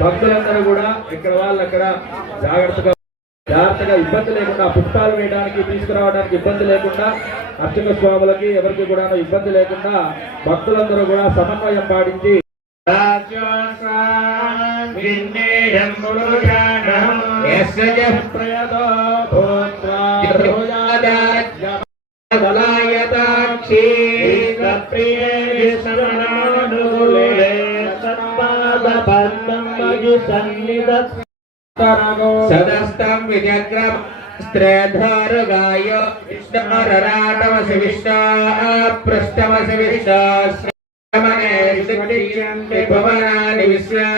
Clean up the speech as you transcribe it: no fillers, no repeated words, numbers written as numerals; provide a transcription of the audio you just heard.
భక్తులందరూ కూడా ఇక్కడ వాళ్ళు అక్కడ జాగ్రత్తగా ఇబ్బంది లేకుండా పుష్పాలు వేయడానికి తీసుకురావడానికి ఇబ్బంది లేకుండా అర్చక స్వాములకి ఎవరికి కూడా ఇబ్బంది లేకుండా భక్తులందరూ కూడా సమన్వయం పాటించి सदस्तं विजग्रम स्त्रेधर्गाय विष्णुरराटमसि विष्णापृष्ठमसि विष्णाश्रमणे सुदिच्यन्ते भवनानि विश्वा